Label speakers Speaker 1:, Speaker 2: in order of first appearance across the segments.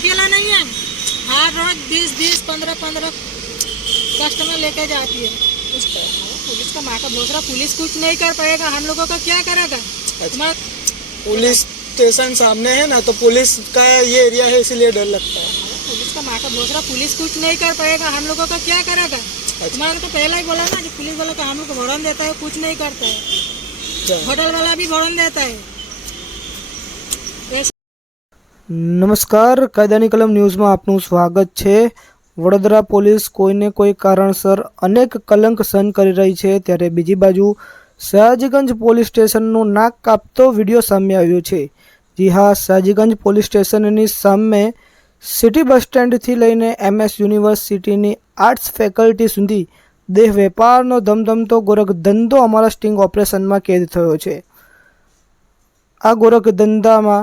Speaker 1: अकेला नहीं है, हर रोज 20-20, 15-15 कस्टमर लेके जाती है। पुलिस का माँ का भोसरा, पुलिस कुछ नहीं कर पाएगा, हम लोगों का क्या करेगा।
Speaker 2: पुलिस स्टेशन सामने है ना, तो पुलिस का ये एरिया है, इसीलिए डर लगता है।
Speaker 1: पुलिस का माँ का भोसरा, पुलिस कुछ नहीं कर पाएगा, हम लोगों का क्या करेगा। तुम्हारे तो पहला ही बोला ना, जो पुलिस वाला का हम लोग को भरण देता है, कुछ नहीं करता है। होटल वाला भी भरण देता है।
Speaker 3: નમસ્કાર, કાયદાની કલમ ન્યૂઝમાં આપનું સ્વાગત છે। વડોદરા પોલીસ કોઈને કોઈ કારણસર અનેક કલંક સહન કરી રહી છે, ત્યારે બીજી બાજુ સયાજીગંજ પોલીસ સ્ટેશનનું નાક કાપતો વિડીયો સામે આવ્યો છે। જી હા, સયાજીગંજ પોલીસ સ્ટેશનની સામે સિટી બસ સ્ટેન્ડથી લઈને MS યુનિવર્સિટીની આર્ટ્સ ફેકલ્ટી સુધી દેહ વેપારનો ધમધમતો ગોરખધંધો અમારા સ્ટિંગ ઓપરેશનમાં કેદ થયો છે। આ ગોરખધંધામાં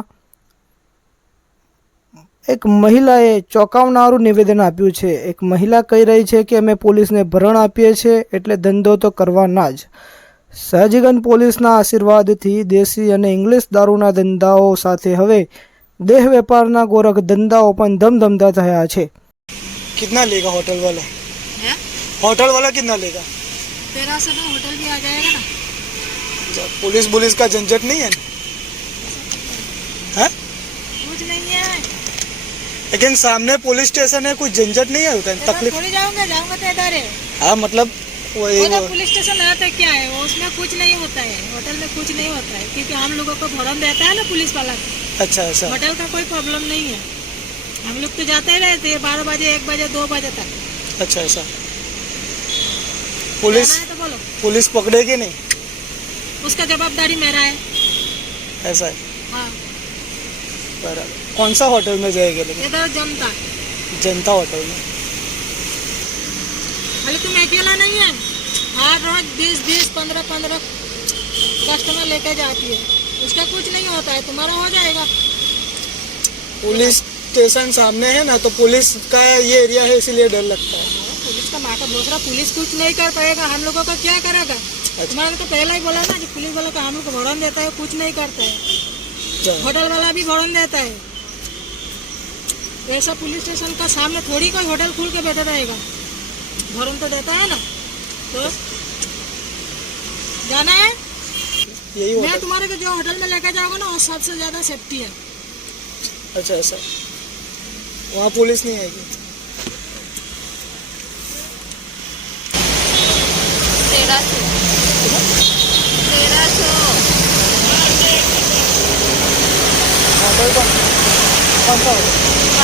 Speaker 3: એક મહિલાએ ચોંકાવનારું નિવેદન આપ્યું છે। એક મહિલા કહી રહી છે કે અમે પોલીસને ભરણ આપીએ છીએ એટલે ધંધો તો કરવાના જ। સયાજીગંજ પોલીસના આશીર્વાદથી દેશી અને ઇંગ્લિશ દારૂના ધંધાઓ સાથે હવે દેહ વેપારના ગોરખ ધંધાઓ પણ ધમધમતા થયા છે।
Speaker 2: कितना लेगा होटल वाला?
Speaker 1: है?
Speaker 2: होटल वाला कितना लेगा?
Speaker 1: 1300 में होटल भी आ जाएगा ना।
Speaker 2: पुलिस का झंझट नहीं है? हैं?
Speaker 1: कुछ नहीं है,
Speaker 2: लेकिन सामने पुलिस स्टेशन है, कुछ झंझट नहीं है होता है, तकलीफ?
Speaker 1: थोड़ी जाऊंगा तो इधर है।
Speaker 2: हाँ, मतलब वही
Speaker 1: वो पुलिस स्टेशन आता क्या है, वो उसमें कुछ नहीं होता है, होटल में कुछ नहीं होता है, क्योंकि हम लोगों को भरण देता है ना पुलिस वाला।
Speaker 2: अच्छा ऐसा।
Speaker 1: होटल का कोई प्रॉब्लम नहीं है, हम लोग तो जाते ही रहते हैं 12 बजे, 1 बजे, 2 बजे तक।
Speaker 2: अच्छा ऐसा। पुलिस
Speaker 1: जाना है तो बोलो,
Speaker 2: पुलिस पकड़ेगी नहीं?
Speaker 1: उसका जवाबदारी मेरा है।
Speaker 2: ऐसा है।
Speaker 1: हाँ,
Speaker 2: बराबर। कौन सा होटल में जाएगा लेकिन?
Speaker 1: इधर जनता।
Speaker 2: जनता होटल में।
Speaker 1: खाली तुम अकेला नहीं है, हर रोज 20-20, 15-15 कस्टमर लेके जाती है, उसका कुछ नहीं होता है, तुम्हारा हो जाएगा।
Speaker 2: पुलिस स्टेशन सामने है ना, तो पुलिस का ये एरिया है, इसीलिए डर लगता है।
Speaker 1: पुलिस का माँ का भोसरा, पुलिस कुछ नहीं कर पाएगा, हम लोगों का क्या करेगा। तुम्हारे तो पहला ही बोला ना, जो पुलिस वाला का हम लोग को भरण देता है, कुछ नहीं करता है। होटल वाला भी भरण देता है। ऐसा पुलिस स्टेशन का सामने थोड़ी कोई होटल खुल के बैठा रहेगा, भरण तो देता है ना। तो जाना है,
Speaker 2: यही
Speaker 1: मैं
Speaker 2: होटल।
Speaker 1: तुम्हारे को जो होटल में लेकर जाऊंगा ना, वो सबसे ज्यादा सेफ्टी है।
Speaker 2: अच्छा ऐसा। वहाँ पुलिस नहीं आएगी? होटल कौन सा होटल?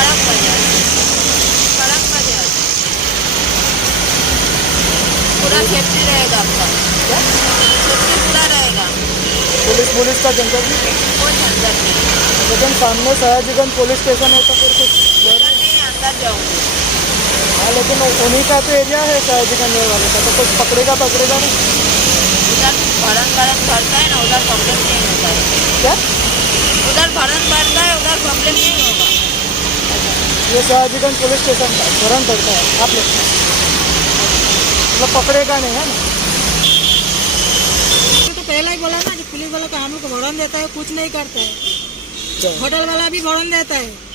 Speaker 4: कड़क बाजार पूरा सेफ्टी रहेगा आपका, सेफ्टी पूरा रहेगा,
Speaker 2: पुलिस का झंझट नहीं?
Speaker 4: कोई झंझट नहीं।
Speaker 2: लेकिन सामने सयाजीगंज पुलिस स्टेशन है, तो फिर कुछ
Speaker 4: इधर नहीं, अंदर जाऊंगी।
Speaker 2: हाँ, लेकिन उन्हीं का तो एरिया है सयाजीगंज वाले का, तो कुछ पकड़ेगा नहीं?
Speaker 4: उधर भरण भरता है ना, उधर प्रॉब्लम नहीं होता है।
Speaker 2: क्या?
Speaker 4: उधर भरण भरता है, उधर प्रॉब्लम नहीं होगा।
Speaker 2: ये सयाजीगंज पुलिस स्टेशन का भरण पड़ता है, आप लोग मतलब पकड़ेगा नहीं है ना?
Speaker 1: तो पहला ही बोला ना, जो पुलिस वाला का हम लोग को भरण देता है, कुछ नहीं करता है। होटल वाला भी भरण देता है।